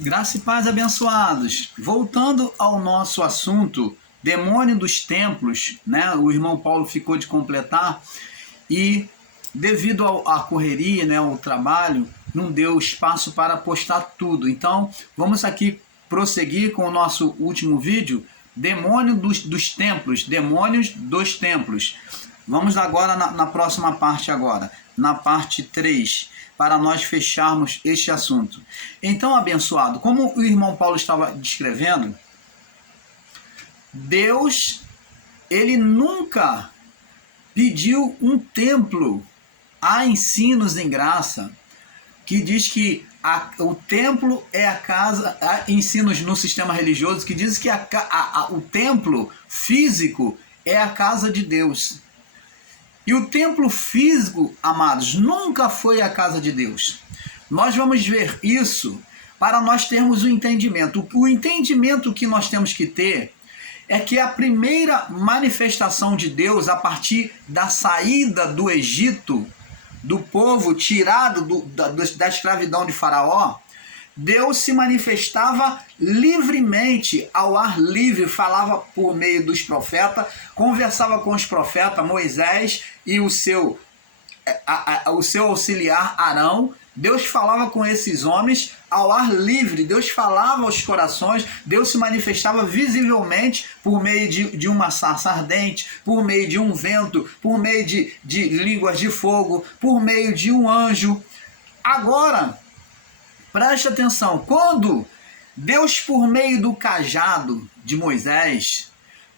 Graça e paz, abençoados. Voltando ao nosso assunto, demônio dos templos, né? O irmão Paulo ficou de completar e devido à correria, né, ao trabalho, não deu espaço para postar tudo. Então, vamos aqui prosseguir com o nosso último vídeo, demônio dos templos, demônios dos templos. Vamos agora na próxima parte agora, na parte 3, para nós fecharmos este assunto. Então, abençoado, como o irmão Paulo estava descrevendo, Deus, ele nunca pediu um templo. Há ensinos em graça que diz que o templo é a casa, há ensinos no sistema religioso que diz que o templo físico é a casa de Deus. E o templo físico, amados, nunca foi a casa de Deus. Nós vamos ver isso para nós termos o entendimento. O entendimento que nós temos que ter é que a primeira manifestação de Deus a partir da saída do Egito, do povo tirado da escravidão de Faraó, Deus se manifestava livremente, ao ar livre, falava por meio dos profetas, conversava com os profetas, Moisés e o seu auxiliar Arão. Deus falava com esses homens ao ar livre, Deus falava aos corações, Deus se manifestava visivelmente por meio de uma sarça ardente, por meio de um vento, por meio de línguas de fogo, por meio de um anjo. Agora, preste atenção, quando Deus, por meio do cajado de Moisés,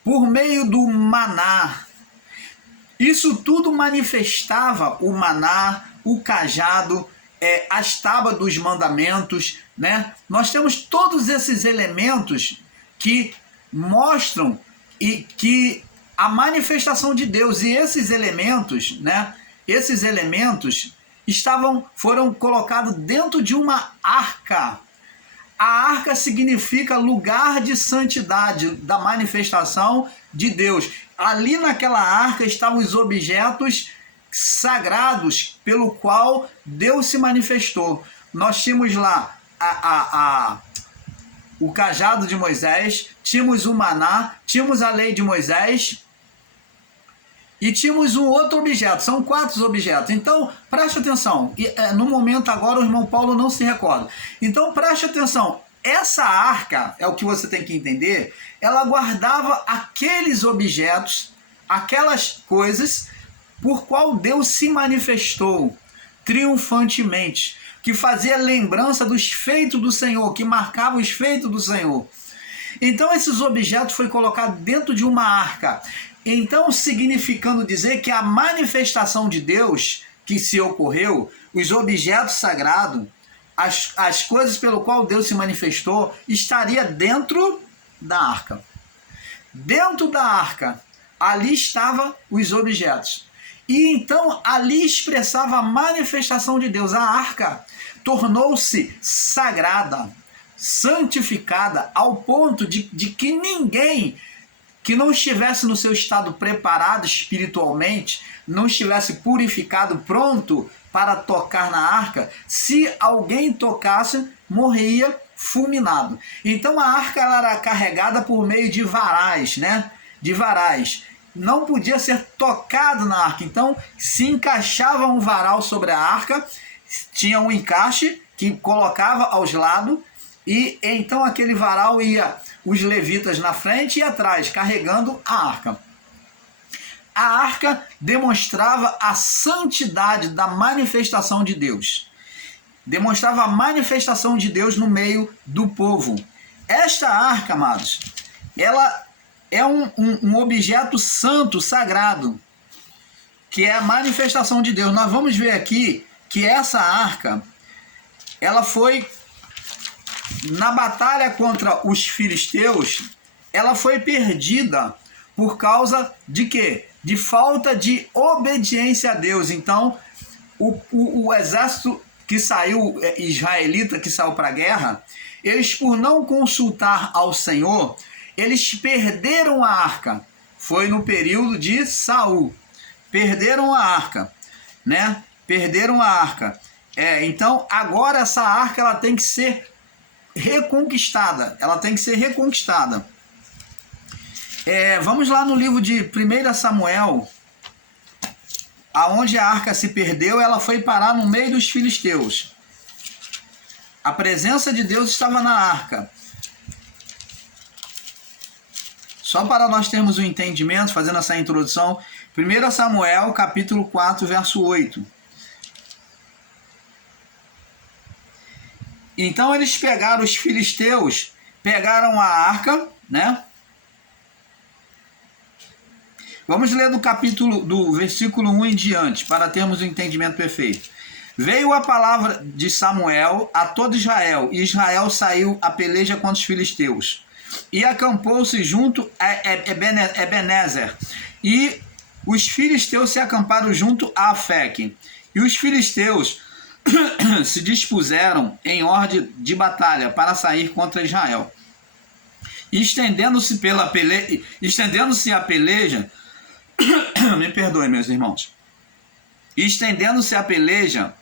por meio do maná, isso tudo manifestava o maná, o cajado, as tábuas dos mandamentos, né? Nós temos todos esses elementos que mostram que a manifestação de Deus, e esses elementos, né? Esses elementos foram colocados dentro de uma arca. A arca significa lugar de santidade, da manifestação de Deus. Ali naquela arca estavam os objetos sagrados pelo qual Deus se manifestou. Nós tínhamos lá o cajado de Moisés, tínhamos o maná, tínhamos a lei de Moisés e tínhamos um outro objeto. São 4 objetos. Então, preste atenção. No momento agora o irmão Paulo não se recorda. Então, preste atenção. Essa arca, é o que você tem que entender, ela guardava aqueles objetos, aquelas coisas por qual Deus se manifestou triunfantemente, que fazia lembrança dos feitos do Senhor, que marcava os feitos do Senhor. Então esses objetos foram colocados dentro de uma arca. Então, significando dizer que a manifestação de Deus que se ocorreu, os objetos sagrados, as coisas pelo qual Deus se manifestou, estaria dentro da arca. Dentro da arca, ali estavam os objetos. E então ali expressava a manifestação de Deus. A arca tornou-se sagrada, santificada, ao ponto de que ninguém que não estivesse no seu estado preparado espiritualmente, não estivesse purificado, pronto para tocar na arca, se alguém tocasse, morria fulminado. Então a arca ela era carregada por meio de varais, né? De varais. Não podia ser tocado na arca. Então se encaixava um varal sobre a arca, tinha um encaixe que colocava aos lados, e então aquele varal ia os levitas na frente e atrás, carregando a arca. A arca demonstrava a santidade da manifestação de Deus. Demonstrava a manifestação de Deus no meio do povo. Esta arca, amados, ela é um objeto santo, sagrado, que é a manifestação de Deus. Nós vamos ver aqui que essa arca, ela foi, na batalha contra os filisteus, ela foi perdida por causa de quê? De falta de obediência a Deus. Então, o exército que saiu, israelita, que saiu para a guerra, eles, por não consultar ao Senhor, eles perderam a arca. Foi no período de Saul. Perderam a arca, né? Perderam a arca. Então, agora essa arca ela tem que ser reconquistada. Ela tem que ser reconquistada. Vamos lá no livro de 1 Samuel, aonde a arca se perdeu, ela foi parar no meio dos filisteus. A presença de Deus estava na arca. Só para nós termos um entendimento, fazendo essa introdução, 1 Samuel, capítulo 4, verso 8. Então eles pegaram, os filisteus, pegaram a arca, né? Vamos ler do versículo 1 em diante, para termos um entendimento perfeito. Veio a palavra de Samuel a todo Israel, e Israel saiu a peleja contra os filisteus. E acampou-se junto a Ebenezer. E os filisteus se acamparam junto a Afeque. E os filisteus se dispuseram em ordem de batalha para sair contra Israel. E estendendo-se a peleja, me perdoe, meus irmãos. Estendendo-se a peleja,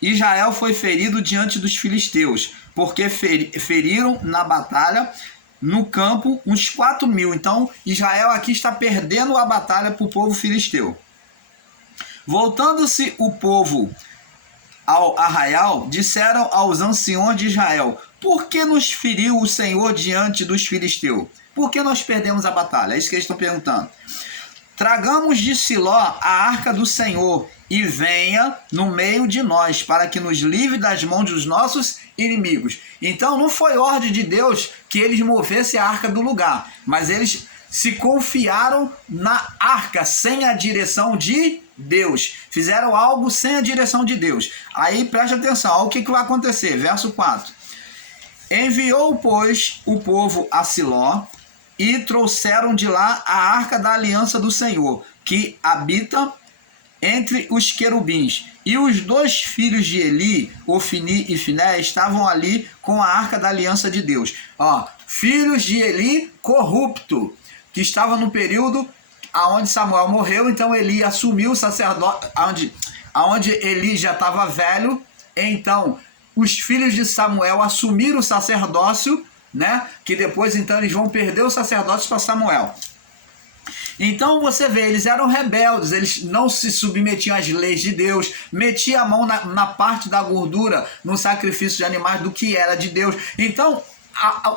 Israel foi ferido diante dos filisteus, porque feriram na batalha, no campo, uns 4.000. Então, Israel aqui está perdendo a batalha para o povo filisteu. Voltando-se o povo ao arraial, disseram aos anciões de Israel: por que nos feriu o Senhor diante dos filisteus? Por que nós perdemos a batalha? É isso que eles estão perguntando. Tragamos de Siló a arca do Senhor e venha no meio de nós, para que nos livre das mãos dos nossos inimigos. Então não foi ordem de Deus que eles movessem a arca do lugar, mas eles se confiaram na arca sem a direção de Deus. Fizeram algo sem a direção de Deus. Aí preste atenção, olha o que vai acontecer. Verso 4. Enviou, pois, o povo a Siló, e trouxeram de lá a arca da aliança do Senhor, que habita entre os querubins. E os 2 filhos de Eli, Ofni e Finéias, estavam ali com a arca da aliança de Deus. Filhos de Eli corrupto, que estava no período onde Samuel morreu. Então Eli assumiu o sacerdócio, onde Eli já estava velho. Então os filhos de Samuel assumiram o sacerdócio, né? Que depois então eles vão perder o sacerdócio para Samuel. Então você vê, eles eram rebeldes, eles não se submetiam às leis de Deus, metiam a mão na parte da gordura no sacrifício de animais do que era de Deus. Então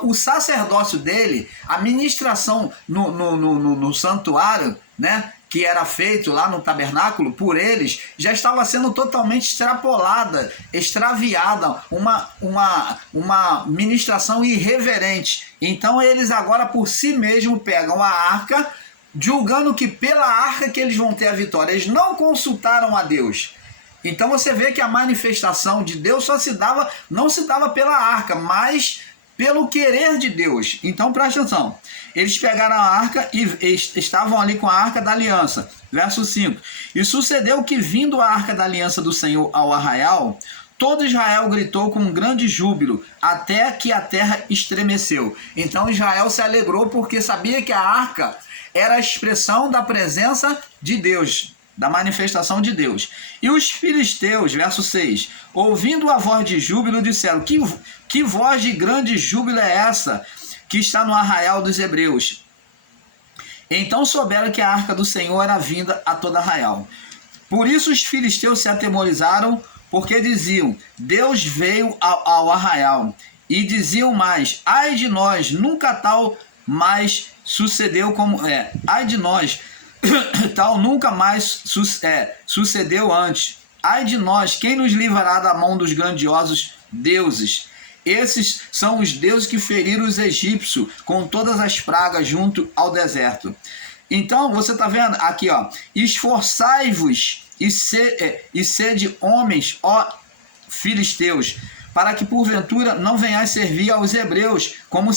o sacerdócio dele, a ministração no santuário, né, que era feito lá no tabernáculo por eles, já estava sendo totalmente extrapolada, extraviada, uma ministração irreverente. Então eles agora por si mesmos pegam a arca, julgando que pela arca que eles vão ter a vitória. Eles não consultaram a Deus. Então você vê que a manifestação de Deus não se dava pela arca, mas pelo querer de Deus. Então presta atenção. Eles pegaram a arca e estavam ali com a arca da aliança. Verso 5. E sucedeu que, vindo a arca da aliança do Senhor ao arraial, todo Israel gritou com um grande júbilo, até que a terra estremeceu. Então Israel se alegrou porque sabia que a arca era a expressão da presença de Deus, da manifestação de Deus. E os filisteus, verso 6, ouvindo a voz de júbilo, disseram: que voz de grande júbilo é essa que está no arraial dos hebreus? Então souberam que a arca do Senhor era vinda a todo arraial. Por isso os filisteus se atemorizaram, porque diziam: Deus veio ao arraial. E diziam mais: ai de nós, nunca tal mais sucedeu como ai de nós, tal nunca mais sucedeu antes. Ai de nós, quem nos livrará da mão dos grandiosos deuses? Esses são os deuses que feriram os egípcios com todas as pragas junto ao deserto. Então você está vendo aqui, esforçai-vos e sede homens, ó filisteus, para que porventura não venhais servir aos hebreus, como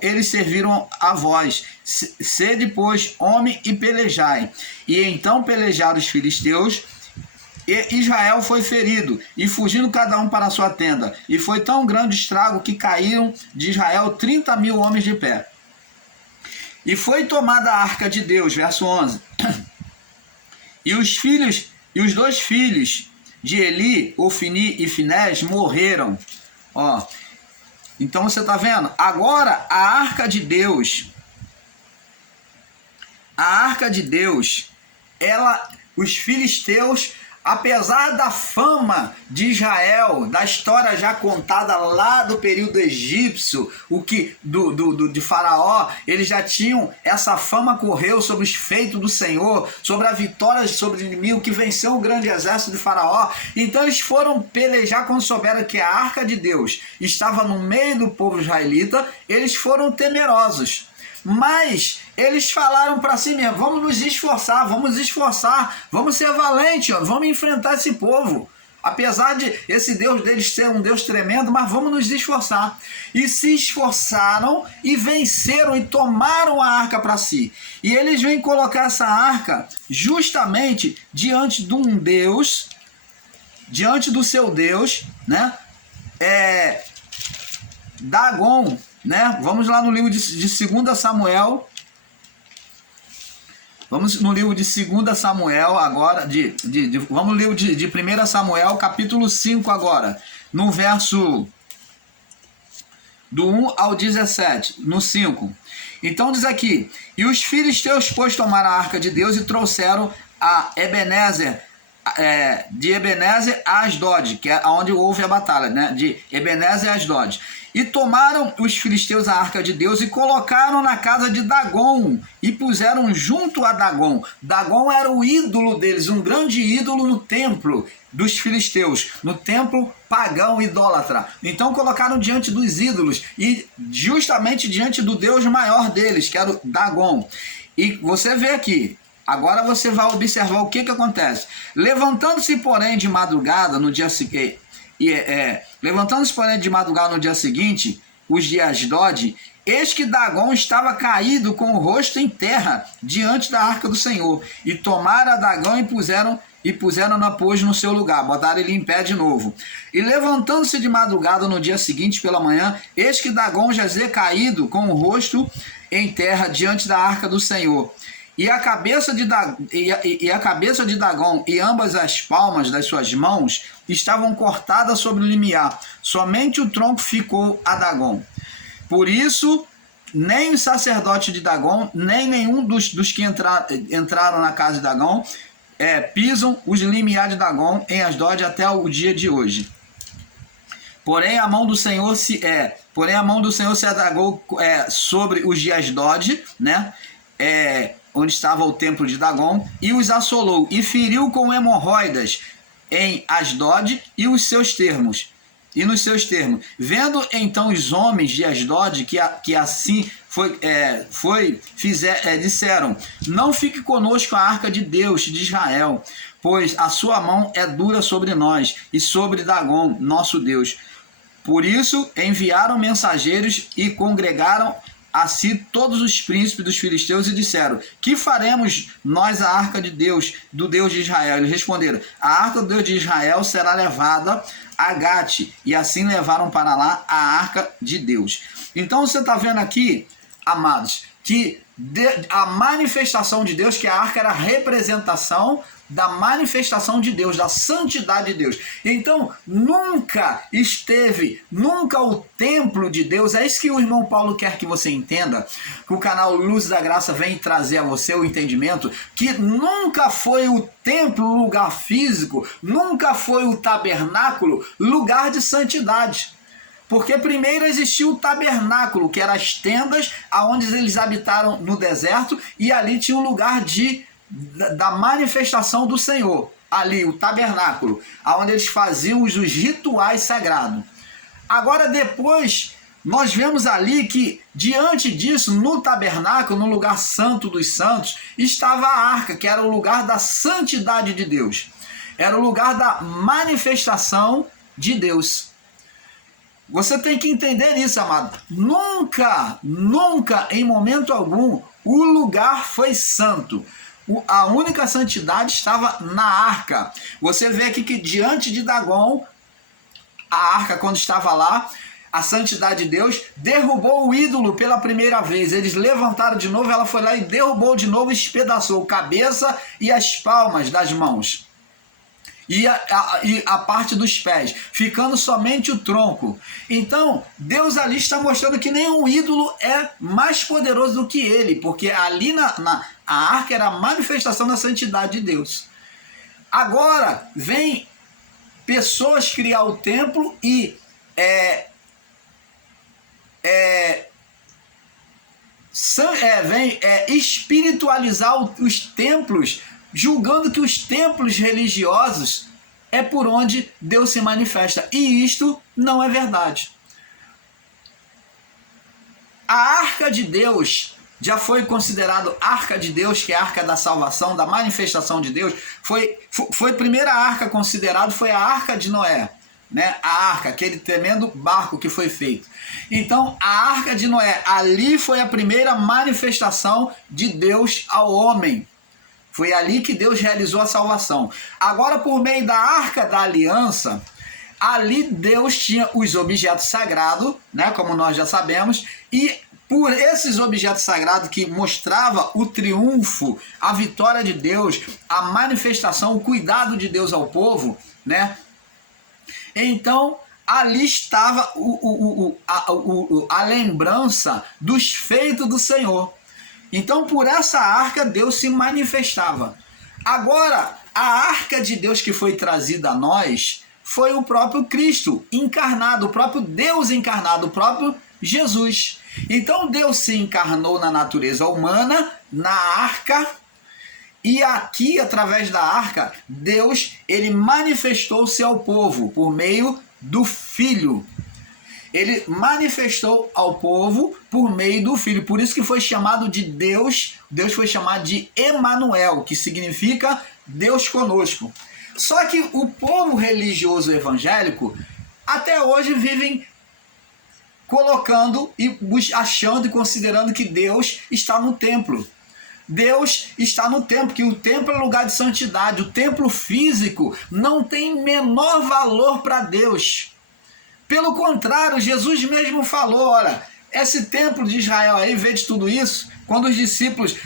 eles serviram a vós. Sede, pois, homem e pelejai. E então pelejaram os filisteus, e Israel foi ferido, e fugindo cada um para a sua tenda. E foi tão grande o estrago que caíram de Israel 30.000 homens de pé. E foi tomada a arca de Deus, verso 11. E os 2 filhos de Eli, Ofni e Finéias, morreram. Então você está vendo? Agora a arca de Deus, os filisteus, apesar da fama de Israel, da história já contada lá do período egípcio, de Faraó, eles já tinham, essa fama correu sobre os feitos do Senhor, sobre a vitória sobre o inimigo, que venceu o grande exército de Faraó. Então eles foram pelejar quando souberam que a arca de Deus estava no meio do povo israelita, eles foram temerosos. Mas eles falaram para si mesmo: vamos nos esforçar, vamos ser valentes, vamos enfrentar esse povo. Apesar de esse Deus deles ser um Deus tremendo, mas vamos nos esforçar. E se esforçaram e venceram e tomaram a arca para si. E eles vêm colocar essa arca justamente diante de um Deus, diante do seu Deus, né? Dagon, né? Vamos lá no livro de 2 Samuel. Vamos no livro de 2 Samuel agora, vamos no livro de 1 Samuel, capítulo 5 agora, no verso do 1 ao 17, no 5. Então diz aqui: e os filisteus, pois, tomaram a arca de Deus e trouxeram a Ebenezer, de Ebenezer a Asdod, que é onde houve a batalha, né? De Ebenezer a Asdod. E tomaram os filisteus a arca de Deus e colocaram na casa de Dagon e puseram junto a Dagon. Dagon era o ídolo deles, um grande ídolo no templo dos filisteus, no templo pagão idólatra. Então colocaram diante dos ídolos e justamente diante do Deus maior deles, que era o Dagon. E você vê aqui, agora você vai observar o que acontece. Levantando-se, porém, de madrugada no dia seguinte, levantando-se, porém, de madrugada no dia seguinte, os de Asdod, eis que Dagon estava caído com o rosto em terra diante da arca do Senhor. E tomaram a Dagon e puseram-na, pois, no seu lugar, botaram ele em pé de novo. E levantando-se de madrugada no dia seguinte pela manhã, eis que Dagon jazia caído com o rosto em terra diante da arca do Senhor. E a cabeça de Dagon e ambas as palmas das suas mãos estavam cortadas sobre o limiar. Somente o tronco ficou a Dagon. Por isso, nem o sacerdote de Dagon, nem nenhum dos que entraram na casa de Dagon, pisam os limiar de Dagon em Asdod até o dia de hoje. Porém, a mão do Senhor se agravou sobre os de Asdod, né? Onde estava o templo de Dagon, e os assolou, e feriu com hemorroidas em Asdod e nos seus termos. Vendo então os homens de Asdod que assim disseram: não fique conosco a arca de Deus de Israel, pois a sua mão é dura sobre nós e sobre Dagon, nosso Deus. Por isso enviaram mensageiros e congregaram a si todos os príncipes dos filisteus e disseram: que faremos nós a arca de Deus, do Deus de Israel? Eles responderam: a arca do Deus de Israel será levada a Gate. E assim levaram para lá a arca de Deus. Então você está vendo aqui, amados, que a manifestação de Deus, que a arca era a representação da manifestação de Deus, da santidade de Deus. Então, nunca o templo de Deus, é isso que o irmão Paulo quer que você entenda, que o canal Luz da Graça vem trazer a você o entendimento, que nunca foi o templo lugar físico, nunca foi o tabernáculo lugar de santidade. Porque primeiro existiu o tabernáculo, que eram as tendas onde eles habitaram no deserto, e ali tinha um lugar da manifestação do Senhor, ali o tabernáculo, onde eles faziam os rituais sagrados. Agora depois nós vemos ali que diante disso, no tabernáculo, no lugar santo dos santos, estava a arca, que era o lugar da santidade de Deus, era o lugar da manifestação de Deus. Você tem que entender isso, amado. Nunca, em momento algum, o lugar foi santo. A única santidade estava na arca. Você vê aqui que diante de Dagon, a arca, quando estava lá, a santidade de Deus derrubou o ídolo pela primeira vez. Eles levantaram de novo, ela foi lá e derrubou de novo, espedaçou a cabeça e as palmas das mãos. e a parte dos pés, ficando somente o tronco. Então, Deus ali está mostrando que nenhum ídolo é mais poderoso do que ele, porque ali a arca era a manifestação da santidade de Deus. Agora, vem pessoas criar o templo e vem espiritualizar os templos, julgando que os templos religiosos é por onde Deus se manifesta. E isto não é verdade. A arca de Deus já foi considerado arca de Deus, que é a arca da salvação, da manifestação de Deus. Foi a primeira arca considerada, foi a arca de Noé, né? A arca, aquele tremendo barco que foi feito. Então, a arca de Noé, ali foi a primeira manifestação de Deus ao homem. Foi ali que Deus realizou a salvação. Agora, por meio da arca da aliança, ali Deus tinha os objetos sagrados, né, como nós já sabemos, e por esses objetos sagrados que mostrava o triunfo, a vitória de Deus, a manifestação, o cuidado de Deus ao povo, né? Então, ali estava a lembrança dos feitos do Senhor. Então, por essa arca, Deus se manifestava. Agora, a arca de Deus que foi trazida a nós foi o próprio Cristo encarnado, o próprio Deus encarnado, o próprio Jesus. Então, Deus se encarnou na natureza humana, na arca, e aqui, através da arca, Deus, ele manifestou-se ao povo por meio do Filho. Ele manifestou ao povo por meio do Filho. Por isso que foi chamado de Deus. Deus foi chamado de Emanuel, que significa Deus conosco. Só que o povo religioso evangélico até hoje vivem colocando e achando e considerando que Deus está no templo. Deus está no templo, que o templo é lugar de santidade. O templo físico não tem menor valor para Deus. Pelo contrário, Jesus mesmo falou, olha, esse templo de Israel aí, vê de tudo isso, quando os discípulos,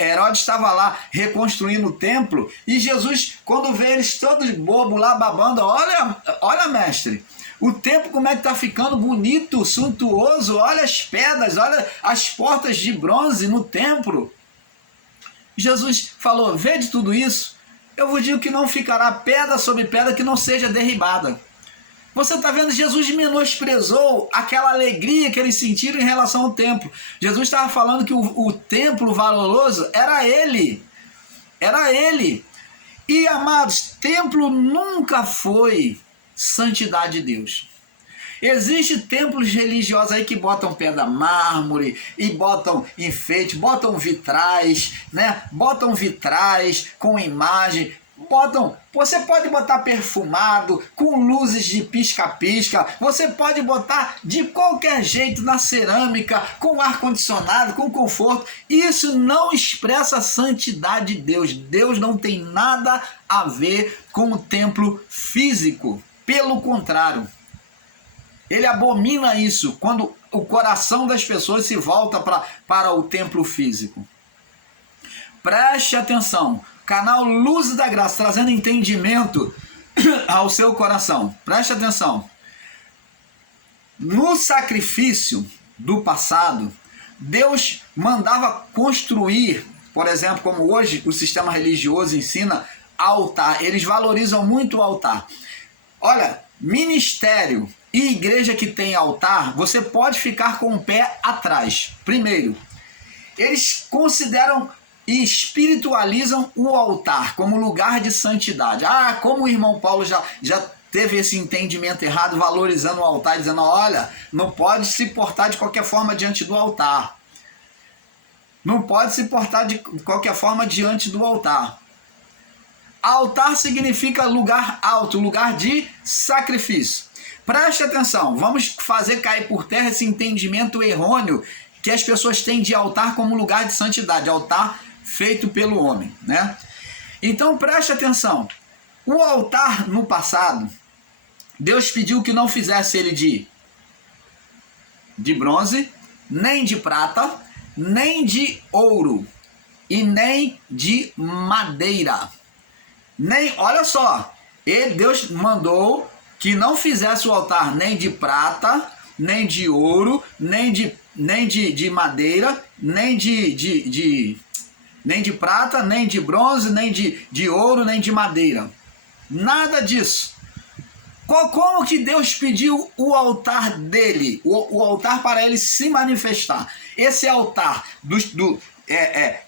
Herodes estava lá reconstruindo o templo, e Jesus, quando vê eles todos bobos lá babando, olha mestre, o templo como é que está ficando bonito, suntuoso, olha as pedras, olha as portas de bronze no templo. Jesus falou, vê de tudo isso, eu vos digo que não ficará pedra sobre pedra que não seja derribada. Você está vendo, Jesus menosprezou aquela alegria que eles sentiram em relação ao templo. Jesus estava falando que o templo valoroso era ele. Era ele. E, amados, templo nunca foi santidade de Deus. Existem templos religiosos aí que botam pedra mármore e botam enfeite, botam vitrais, né? Botam vitrais com imagem. Você pode botar perfumado, com luzes de pisca-pisca, você pode botar de qualquer jeito na cerâmica, com ar-condicionado, com conforto. Isso não expressa a santidade de Deus. Deus não tem nada a ver com o templo físico. Pelo contrário, ele abomina isso quando o coração das pessoas se volta para o templo físico. Preste atenção. Canal Luz da Graça, trazendo entendimento ao seu coração. Preste atenção. No sacrifício do passado, Deus mandava construir, por exemplo, como hoje o sistema religioso ensina, altar. Eles valorizam muito o altar. Olha, ministério e igreja que tem altar, você pode ficar com o pé atrás. Primeiro, eles consideram e espiritualizam o altar como lugar de santidade. Como o irmão Paulo já teve esse entendimento errado, valorizando o altar, dizendo, olha, não pode se portar de qualquer forma diante do altar. Não pode se portar de qualquer forma diante do altar. Altar significa lugar alto, lugar de sacrifício. Preste atenção, vamos fazer cair por terra esse entendimento errôneo que as pessoas têm de altar como lugar de santidade, altar feito pelo homem, né? Então preste atenção, o altar no passado, Deus pediu que não fizesse ele de bronze, nem de prata, nem de ouro e nem de madeira. olha só, Deus mandou que não fizesse o altar nem de prata, nem de ouro, nem de madeira, nem de prata, nem de bronze, nem de ouro, nem de madeira. Nada disso. Como que Deus pediu o altar dele, o altar para ele se manifestar? Esse altar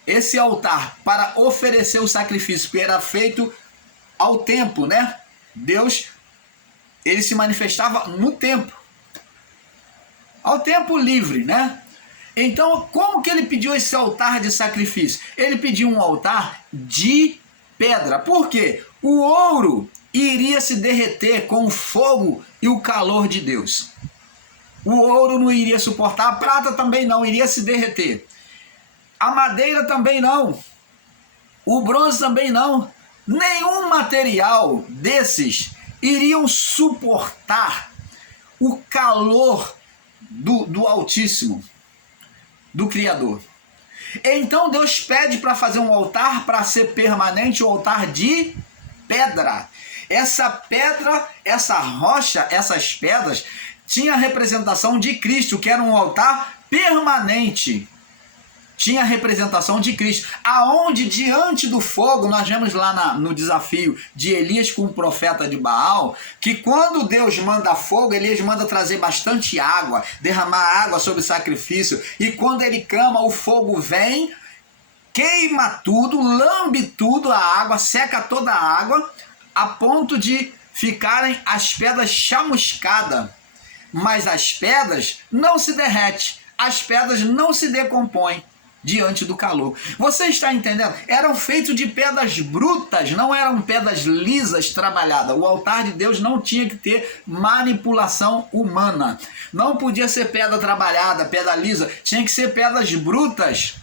esse altar para oferecer o sacrifício que era feito ao templo, né? Deus, ele se manifestava no templo, ao tempo livre, né? Então, como que ele pediu esse altar de sacrifício? Ele pediu um altar de pedra. Por quê? O ouro iria se derreter com o fogo e o calor de Deus. O ouro não iria suportar, a prata também não, iria se derreter. A madeira também não. O bronze também não. Nenhum material desses iriam suportar o calor do Altíssimo, do Criador. Então Deus pede para fazer um altar para ser permanente, um altar de pedra. Essa pedra, essa rocha, essas pedras tinha a representação de Cristo, que era um altar permanente. Tinha a representação de Cristo, aonde diante do fogo, nós vemos lá no desafio de Elias com o profeta de Baal, que quando Deus manda fogo, Elias manda trazer bastante água, derramar água sobre o sacrifício, e quando ele clama, o fogo vem, queima tudo, lambe tudo, a água, seca toda a água, a ponto de ficarem as pedras chamuscadas, mas as pedras não se derretem, as pedras não se decompõem diante do calor. Você está entendendo? Eram feitos de pedras brutas, não eram pedras lisas trabalhadas. O altar de Deus não tinha que ter manipulação humana. Não podia ser pedra trabalhada, pedra lisa, tinha que ser pedras brutas.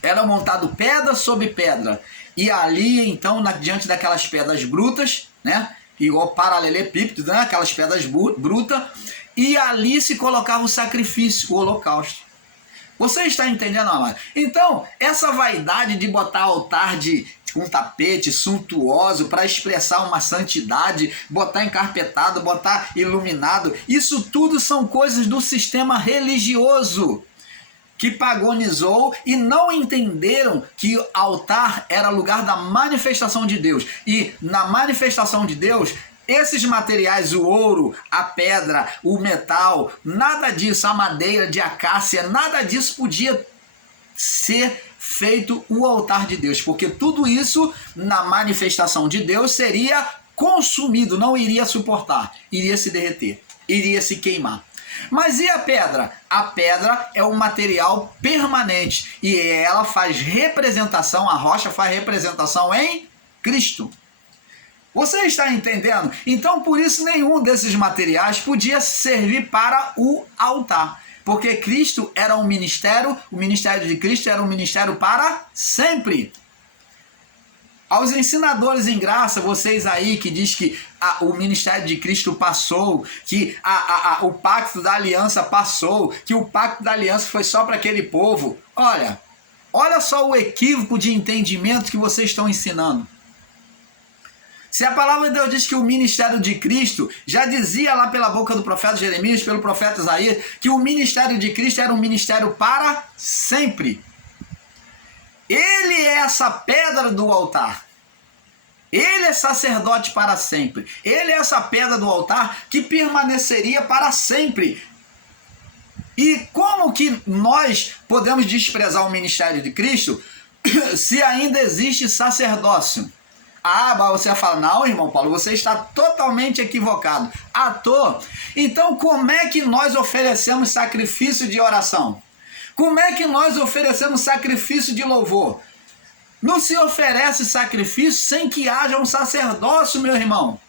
Era montado pedra sobre pedra. E ali, então, diante daquelas pedras brutas, né? Igual paralelepípedo, né? Aquelas pedras brutas, e ali se colocava o sacrifício, o holocausto. Você está entendendo, amado? Então, essa vaidade de botar altar com um tapete suntuoso para expressar uma santidade, botar encarpetado, botar iluminado, isso tudo são coisas do sistema religioso que pagonizou e não entenderam que o altar era lugar da manifestação de Deus. E na manifestação de Deus, esses materiais, o ouro, a pedra, o metal, nada disso, a madeira de acácia, nada disso podia ser feito o altar de Deus, porque tudo isso na manifestação de Deus seria consumido, não iria suportar, iria se derreter, iria se queimar. Mas e a pedra? A pedra é um material permanente e ela faz representação, a rocha faz representação em Cristo. Você está entendendo? Então, por isso, nenhum desses materiais podia servir para o altar. Porque Cristo era um ministério, o ministério de Cristo era um ministério para sempre. Aos ensinadores em graça, vocês aí que diz que o ministério de Cristo passou, que o pacto da aliança passou, que o pacto da aliança foi só para aquele povo. Olha só o equívoco de entendimento que vocês estão ensinando. Se a palavra de Deus diz que o ministério de Cristo, já dizia lá pela boca do profeta Jeremias, pelo profeta Isaías, que o ministério de Cristo era um ministério para sempre. Ele é essa pedra do altar. Ele é sacerdote para sempre. Ele é essa pedra do altar que permaneceria para sempre. E como que nós podemos desprezar o ministério de Cristo se ainda existe sacerdócio? Mas você vai falar, não, irmão Paulo, você está totalmente equivocado. À toa. Então, como é que nós oferecemos sacrifício de oração? Como é que nós oferecemos sacrifício de louvor? Não se oferece sacrifício sem que haja um sacerdócio, meu irmão.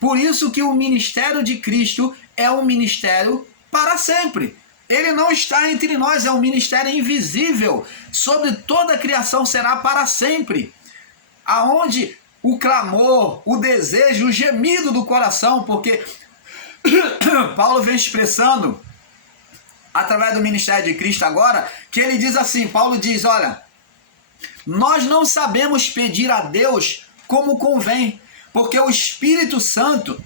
Por isso que o ministério de Cristo é um ministério para sempre. Ele não está entre nós, é um ministério invisível. Sobre toda a criação será para sempre. Aonde o clamor, o desejo, o gemido do coração, porque Paulo vem expressando através do ministério de Cristo agora, que ele diz assim, Paulo diz, olha, nós não sabemos pedir a Deus como convém, porque o Espírito Santo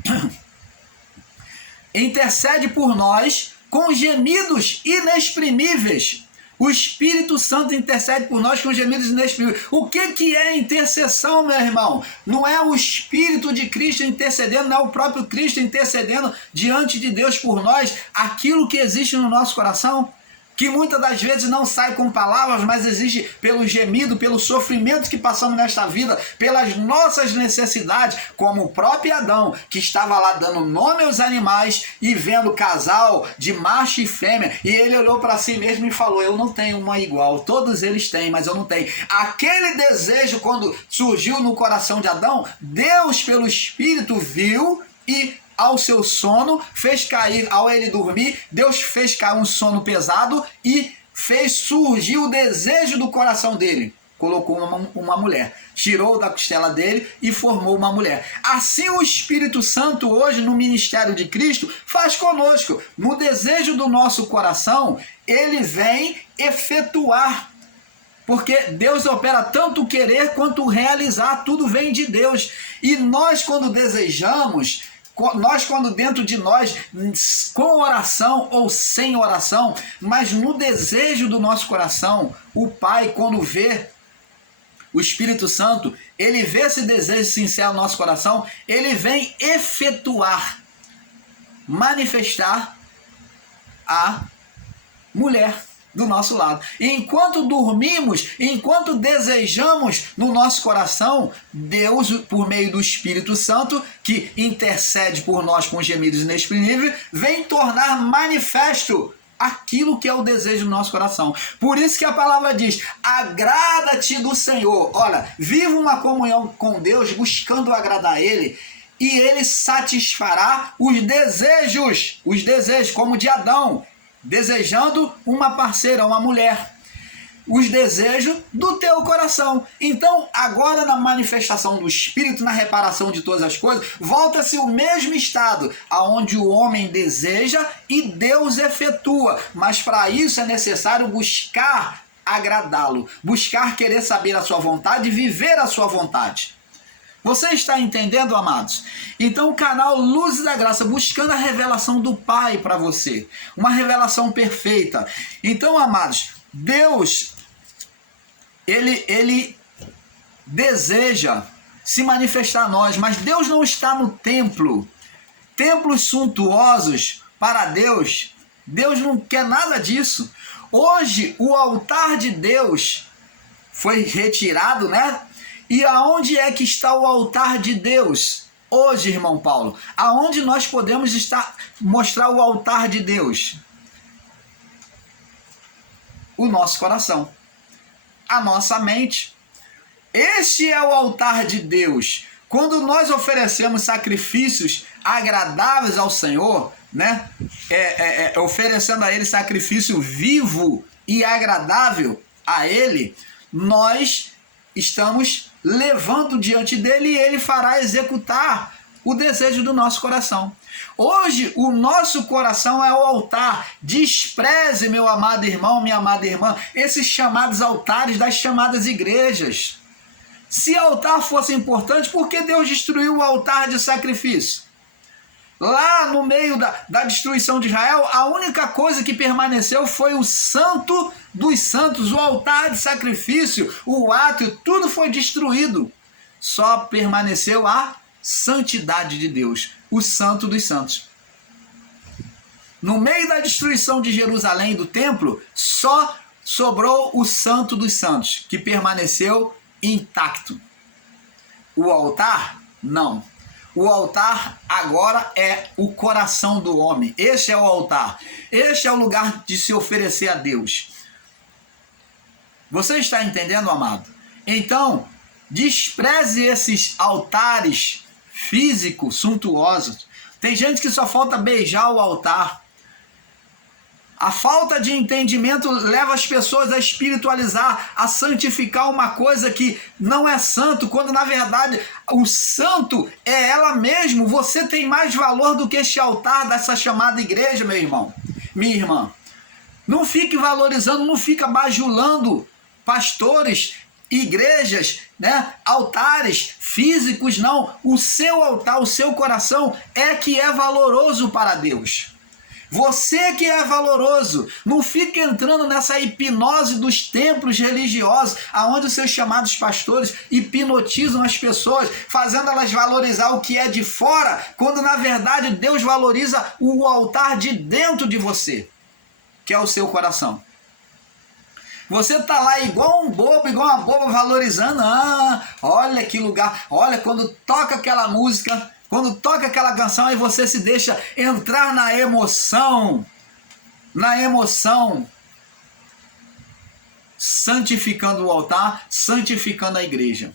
intercede por nós com gemidos inexprimíveis. O Espírito Santo intercede por nós com gemidos inexprimíveis. O que é intercessão, meu irmão? Não é o Espírito de Cristo intercedendo, não é o próprio Cristo intercedendo diante de Deus por nós, aquilo que existe no nosso coração, que muitas das vezes não sai com palavras, mas exige pelo gemido, pelo sofrimento que passamos nesta vida, pelas nossas necessidades, como o próprio Adão, que estava lá dando nome aos animais e vendo casal de macho e fêmea, e ele olhou para si mesmo e falou: eu não tenho uma igual, todos eles têm, mas eu não tenho. Aquele desejo, quando surgiu no coração de Adão, Deus pelo Espírito viu e ao seu sono, fez cair, ao ele dormir, Deus fez cair um sono pesado e fez surgir o desejo do coração dele. Colocou uma mulher, tirou da costela dele e formou uma mulher. Assim o Espírito Santo hoje no ministério de Cristo faz conosco. No desejo do nosso coração, ele vem efetuar. Porque Deus opera tanto o querer quanto o realizar, tudo vem de Deus. E nós quando desejamos, nós quando dentro de nós, com oração ou sem oração, mas no desejo do nosso coração, o Pai quando vê o Espírito Santo, ele vê esse desejo sincero no nosso coração, ele vem efetuar, manifestar a mulher do nosso lado. Enquanto dormimos, enquanto desejamos no nosso coração, Deus, por meio do Espírito Santo, que intercede por nós com gemidos inexprimíveis, vem tornar manifesto aquilo que é o desejo do nosso coração. Por isso que a palavra diz: agrada-te do Senhor. Olha, viva uma comunhão com Deus, buscando agradar a Ele, e Ele satisfará os desejos, como de Adão, desejando uma parceira, uma mulher, os desejos do teu coração. Então, agora na manifestação do Espírito, na reparação de todas as coisas, volta-se o mesmo estado, aonde o homem deseja e Deus efetua, mas para isso é necessário buscar agradá-lo, buscar querer saber a sua vontade e viver a sua vontade. Você está entendendo, amados? Então o canal Luzes da Graça, buscando a revelação do Pai para você. Uma revelação perfeita. Então, amados, Deus, Ele deseja se manifestar a nós, mas Deus não está no templo. Templos suntuosos para Deus, Deus não quer nada disso. Hoje, o altar de Deus foi retirado, né? E aonde é que está o altar de Deus? Hoje, irmão Paulo, aonde nós podemos mostrar o altar de Deus? O nosso coração, a nossa mente. Este é o altar de Deus. Quando nós oferecemos sacrifícios agradáveis ao Senhor, né? Oferecendo a Ele sacrifício vivo e agradável a Ele, nós estamos levando diante dele e ele fará executar o desejo do nosso coração. Hoje, o nosso coração é o altar. Despreze, meu amado irmão, minha amada irmã, esses chamados altares das chamadas igrejas. Se altar fosse importante, por que Deus destruiu o altar de sacrifício? Lá no meio da destruição de Israel, a única coisa que permaneceu foi o santo dos santos, o altar de sacrifício, o átrio, tudo foi destruído. Só permaneceu a santidade de Deus, o santo dos santos. No meio da destruição de Jerusalém, do templo, só sobrou o santo dos santos, que permaneceu intacto. O altar, não. O altar agora é o coração do homem. Este é o altar. Este é o lugar de se oferecer a Deus. Você está entendendo, amado? Então, despreze esses altares físicos, suntuosos. Tem gente que só falta beijar o altar. A falta de entendimento leva as pessoas a espiritualizar, a santificar uma coisa que não é santo, quando na verdade o santo é ela mesmo. Você tem mais valor do que este altar dessa chamada igreja, meu irmão, minha irmã. Não fique valorizando, não fique bajulando pastores igrejas, né, altares físicos, não. O seu altar, o seu coração é que é valoroso para Deus. Você que é valoroso, não fica entrando nessa hipnose dos templos religiosos, aonde os seus chamados pastores hipnotizam as pessoas, fazendo elas valorizar o que é de fora, quando na verdade Deus valoriza o altar de dentro de você, que é o seu coração. Você tá lá igual um bobo, igual uma boba, valorizando, olha que lugar, olha quando toca aquela música, quando toca aquela canção, aí você se deixa entrar na emoção, santificando o altar, santificando a igreja.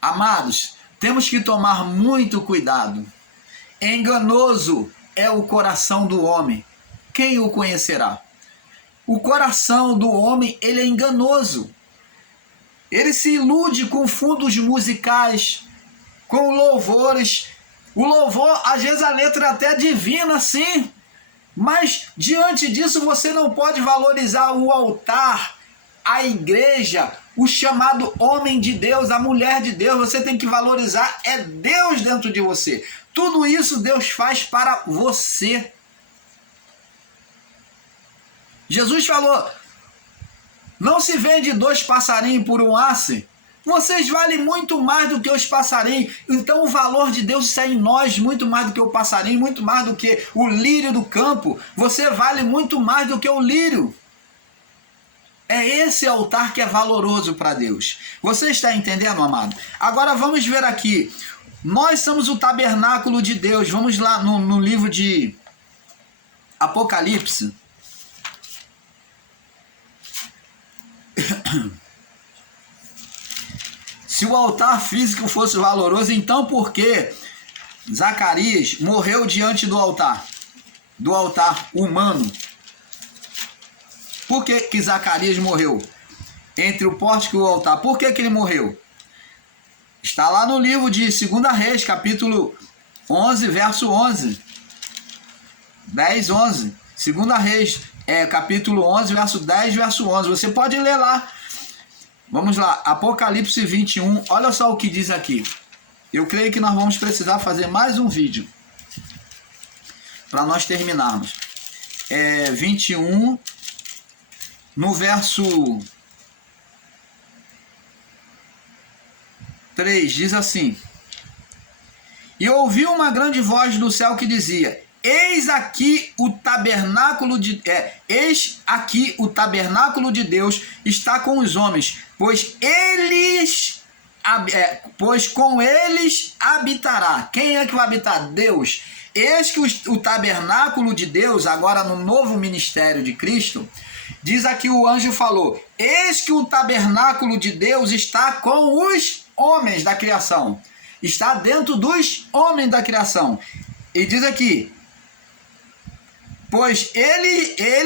Amados, temos que tomar muito cuidado. Enganoso é o coração do homem. Quem o conhecerá? O coração do homem, ele é enganoso. Ele se ilude com fundos musicais, com louvores. O louvor, às vezes a letra é até divina, sim, mas diante disso você não pode valorizar o altar, a igreja, o chamado homem de Deus, a mulher de Deus. Você tem que valorizar, é Deus dentro de você. Tudo isso Deus faz para você. Jesus falou, não se vende 2 passarinhos por um asse. Vocês valem muito mais do que os passarinhos. Então o valor de Deus está em nós, muito mais do que o passarinho, muito mais do que o lírio do campo. Você vale muito mais do que o lírio. É esse altar que é valoroso para Deus. Você está entendendo, amado? Agora vamos ver aqui. Nós somos o tabernáculo de Deus. Vamos lá no livro de Apocalipse. Se o altar físico fosse valoroso, então por que Zacarias morreu diante do altar humano? Por que Zacarias morreu entre o pórtico e o altar? Por que ele morreu? Está lá no livro de 2 Reis, capítulo 11, verso 11. 10, 11. 2 Reis, capítulo 11, verso 10, verso 11. Você pode ler lá. Vamos lá, Apocalipse 21, olha só o que diz aqui. Eu creio que nós vamos precisar fazer mais um vídeo para nós terminarmos. 21, no verso 3, diz assim: E ouvi uma grande voz do céu que dizia: Eis aqui o tabernáculo de Deus está com os homens, pois com eles habitará. Quem é que vai habitar? Deus. Eis que o tabernáculo de Deus, agora no novo ministério de Cristo, diz aqui o anjo falou: eis que o tabernáculo de Deus está com os homens da criação. Está dentro dos homens da criação. E diz aqui: pois ele